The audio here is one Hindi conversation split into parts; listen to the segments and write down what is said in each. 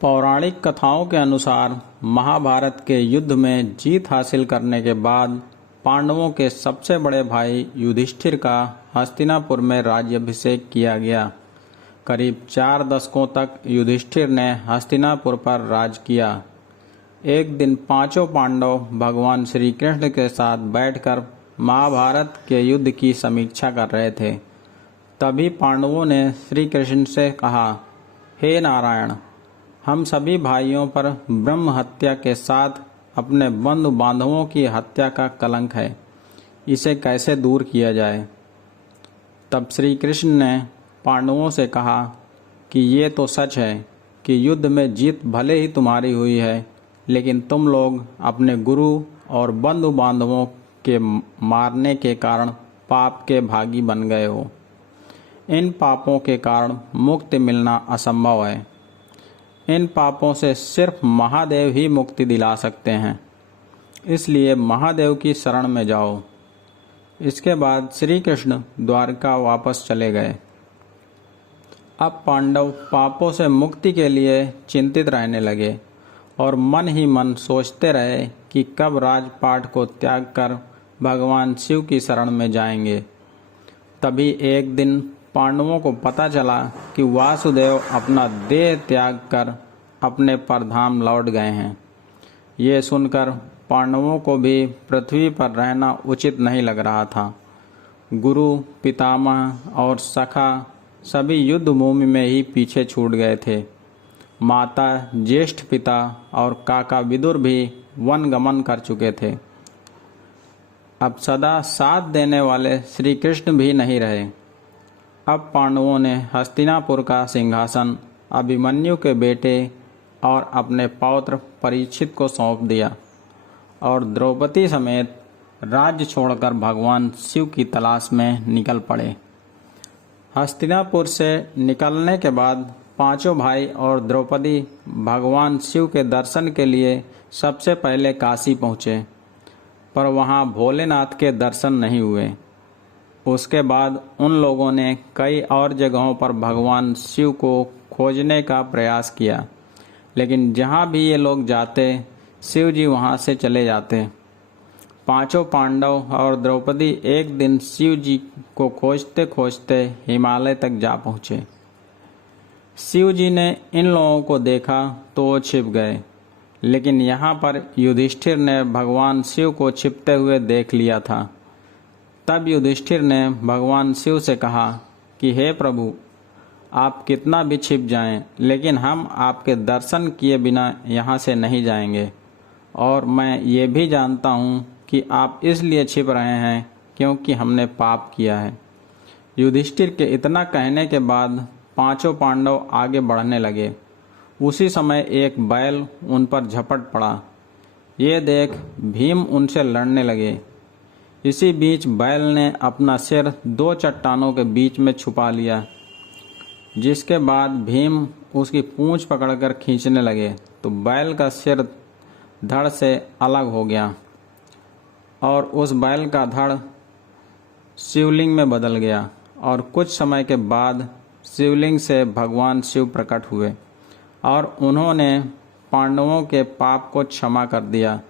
पौराणिक कथाओं के अनुसार महाभारत के युद्ध में जीत हासिल करने के बाद पांडवों के सबसे बड़े भाई युधिष्ठिर का हस्तिनापुर में राज्याभिषेक किया गया। करीब 4 दशकों तक युधिष्ठिर ने हस्तिनापुर पर राज किया। एक दिन पांचों पांडव भगवान श्री कृष्ण के साथ बैठकर महाभारत के युद्ध की समीक्षा कर रहे थे। तभी पांडवों ने श्री कृष्ण से कहा, हे नारायण, हम सभी भाइयों पर ब्रह्म हत्या के साथ अपने बंधु बांधवों की हत्या का कलंक है, इसे कैसे दूर किया जाए। तब श्री कृष्ण ने पांडवों से कहा कि ये तो सच है कि युद्ध में जीत भले ही तुम्हारी हुई है, लेकिन तुम लोग अपने गुरु और बंधु बांधवों के मारने के कारण पाप के भागी बन गए हो। इन पापों के कारण मुक्ति मिलना असंभव है। इन पापों से सिर्फ महादेव ही मुक्ति दिला सकते हैं, इसलिए महादेव की शरण में जाओ। इसके बाद श्री कृष्ण द्वारका वापस चले गए। अब पांडव पापों से मुक्ति के लिए चिंतित रहने लगे और मन ही मन सोचते रहे कि कब राजपाट को त्याग कर भगवान शिव की शरण में जाएंगे। तभी एक दिन पांडवों को पता चला कि वासुदेव अपना देह त्याग कर अपने परधाम लौट गए हैं। ये सुनकर पांडवों को भी पृथ्वी पर रहना उचित नहीं लग रहा था। गुरु, पितामह और सखा सभी युद्ध भूमि में ही पीछे छूट गए थे। माता, ज्येष्ठ पिता और काका विदुर भी वन गमन कर चुके थे। अब सदा साथ देने वाले श्री कृष्ण भी नहीं रहे। अब पांडवों ने हस्तिनापुर का सिंहासन अभिमन्यु के बेटे और अपने पौत्र परीक्षित को सौंप दिया और द्रौपदी समेत राज्य छोड़कर भगवान शिव की तलाश में निकल पड़े। हस्तिनापुर से निकलने के बाद पांचों भाई और द्रौपदी भगवान शिव के दर्शन के लिए सबसे पहले काशी पहुँचे, पर वहाँ भोलेनाथ के दर्शन नहीं हुए। उसके बाद उन लोगों ने कई और जगहों पर भगवान शिव को खोजने का प्रयास किया, लेकिन जहाँ भी ये लोग जाते, शिव जी वहाँ से चले जाते। पांचों पांडव और द्रौपदी एक दिन शिव जी को खोजते खोजते हिमालय तक जा पहुँचे। शिव जी ने इन लोगों को देखा तो वो छिप गए, लेकिन यहाँ पर युधिष्ठिर ने भगवान शिव को छिपते हुए देख लिया था। तब युधिष्ठिर ने भगवान शिव से कहा कि हे प्रभु, आप कितना भी छिप जाएं, लेकिन हम आपके दर्शन किए बिना यहाँ से नहीं जाएंगे। और मैं ये भी जानता हूँ कि आप इसलिए छिप रहे हैं क्योंकि हमने पाप किया है। युधिष्ठिर के इतना कहने के बाद पांचों पांडव आगे बढ़ने लगे। उसी समय एक बैल उन पर झपट पड़ा। ये देख भीम उनसे लड़ने लगे। इसी बीच बैल ने अपना सिर 2 चट्टानों के बीच में छुपा लिया, जिसके बाद भीम उसकी पूंछ पकड़कर खींचने लगे तो बैल का सिर धड़ से अलग हो गया और उस बैल का धड़ शिवलिंग में बदल गया। और कुछ समय के बाद शिवलिंग से भगवान शिव प्रकट हुए और उन्होंने पांडवों के पाप को क्षमा कर दिया।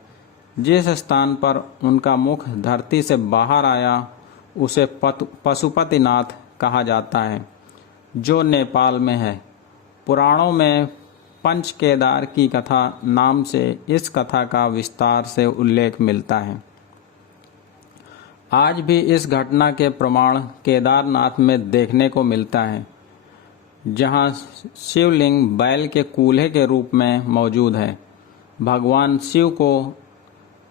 जिस स्थान पर उनका मुख धरती से बाहर आया उसे पशुपतिनाथ कहा जाता है, जो नेपाल में है। पुराणों में पंच केदार की कथा नाम से इस कथा का विस्तार से उल्लेख मिलता है। आज भी इस घटना के प्रमाण केदारनाथ में देखने को मिलता है, जहाँ शिवलिंग बैल के कूल्हे के रूप में मौजूद है। भगवान शिव को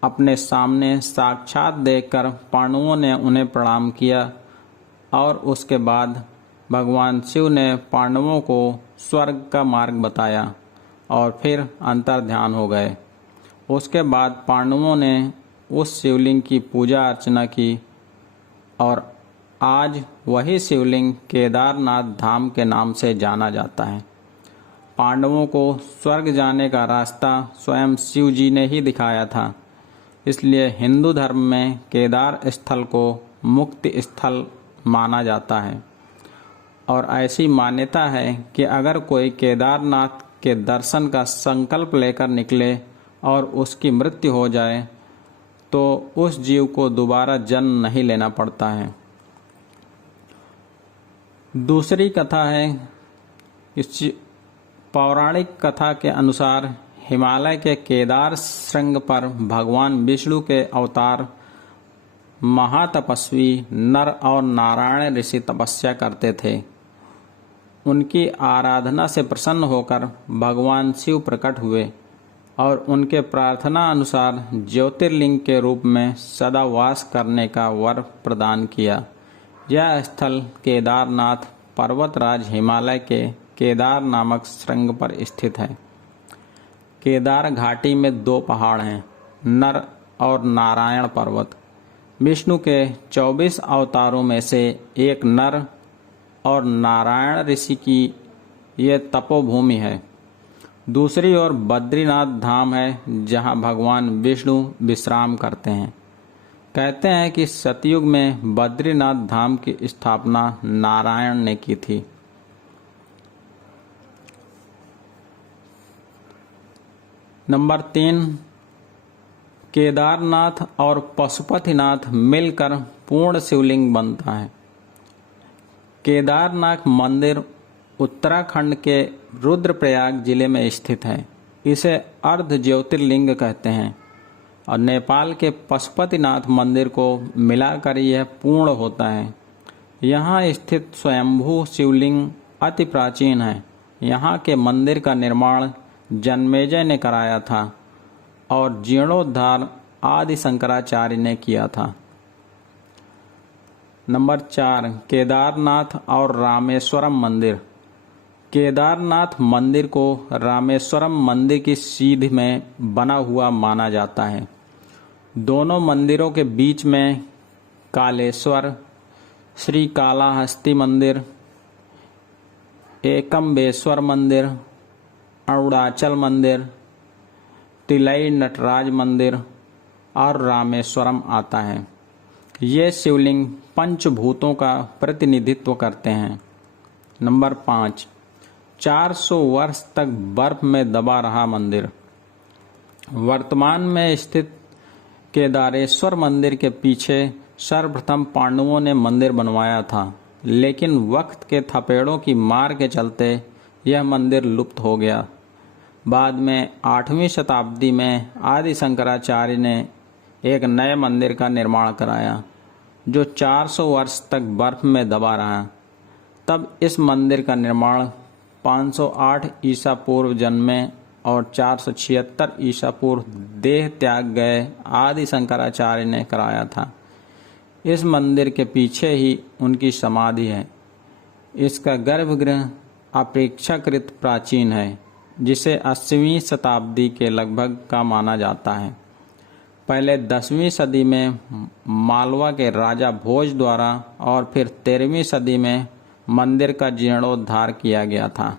अपने सामने साक्षात देखकर पांडवों ने उन्हें प्रणाम किया और उसके बाद भगवान शिव ने पांडवों को स्वर्ग का मार्ग बताया और फिर अंतर ध्यान हो गए। उसके बाद पांडवों ने उस शिवलिंग की पूजा अर्चना की और आज वही शिवलिंग केदारनाथ धाम के नाम से जाना जाता है। पांडवों को स्वर्ग जाने का रास्ता स्वयं शिव जी ने ही दिखाया था, इसलिए हिंदू धर्म में केदार स्थल को मुक्ति स्थल माना जाता है। और ऐसी मान्यता है कि अगर कोई केदारनाथ के दर्शन का संकल्प लेकर निकले और उसकी मृत्यु हो जाए तो उस जीव को दोबारा जन्म नहीं लेना पड़ता है। दूसरी कथा है, इस पौराणिक कथा के अनुसार हिमालय के केदार श्रृंग पर भगवान विष्णु के अवतार महातपस्वी नर और नारायण ऋषि तपस्या करते थे। उनकी आराधना से प्रसन्न होकर भगवान शिव प्रकट हुए और उनके प्रार्थना अनुसार ज्योतिर्लिंग के रूप में सदा वास करने का वर प्रदान किया। यह स्थल केदारनाथ पर्वतराज हिमालय के केदार नामक श्रृंग पर स्थित है। केदार घाटी में 2 पहाड़ हैं, नर और नारायण पर्वत। विष्णु के 24 अवतारों में से एक नर और नारायण ऋषि की ये तपोभूमि है। दूसरी ओर बद्रीनाथ धाम है, जहां भगवान विष्णु विश्राम करते हैं। कहते हैं कि सतयुग में बद्रीनाथ धाम की स्थापना नारायण ने की थी। नंबर 3, केदारनाथ और पशुपतिनाथ मिलकर पूर्ण शिवलिंग बनता है। केदारनाथ मंदिर उत्तराखंड के रुद्रप्रयाग जिले में स्थित है। इसे अर्ध ज्योतिर्लिंग कहते हैं और नेपाल के पशुपतिनाथ मंदिर को मिलाकर यह पूर्ण होता है। यहाँ स्थित स्वयंभू शिवलिंग अति प्राचीन है। यहाँ के मंदिर का निर्माण जन्मेजय ने कराया था और जीर्णोद्धार आदि शंकराचार्य ने किया था। नंबर 4, केदारनाथ और रामेश्वरम मंदिर। केदारनाथ मंदिर को रामेश्वरम मंदिर की सीध में बना हुआ माना जाता है। दोनों मंदिरों के बीच में कालेश्वर, श्री कालाहस्ती मंदिर, एकम्बेश्वर मंदिर, अरुणाचल मंदिर, तिलई नटराज मंदिर और रामेश्वरम आता है। ये शिवलिंग पंचभूतों का प्रतिनिधित्व करते हैं। नंबर 5, 400 वर्ष तक बर्फ में दबा रहा मंदिर। वर्तमान में स्थित केदारेश्वर मंदिर के पीछे सर्वप्रथम पांडवों ने मंदिर बनवाया था, लेकिन वक्त के थपेड़ों की मार के चलते यह मंदिर लुप्त हो गया। बाद में 8वीं शताब्दी में आदि शंकराचार्य ने एक नए मंदिर का निर्माण कराया, जो 400 वर्ष तक बर्फ में दबा रहा। तब इस मंदिर का निर्माण 508 ईसा पूर्व जन्मे और 476 ईसा पूर्व देह त्याग गए आदि शंकराचार्य ने कराया था। इस मंदिर के पीछे ही उनकी समाधि है। इसका गर्भगृह अपेक्षाकृत प्राचीन है, जिसे 80वीं शताब्दी के लगभग का माना जाता है। पहले 10वीं सदी में मालवा के राजा भोज द्वारा और फिर 13वीं सदी में मंदिर का जीर्णोद्धार किया गया था।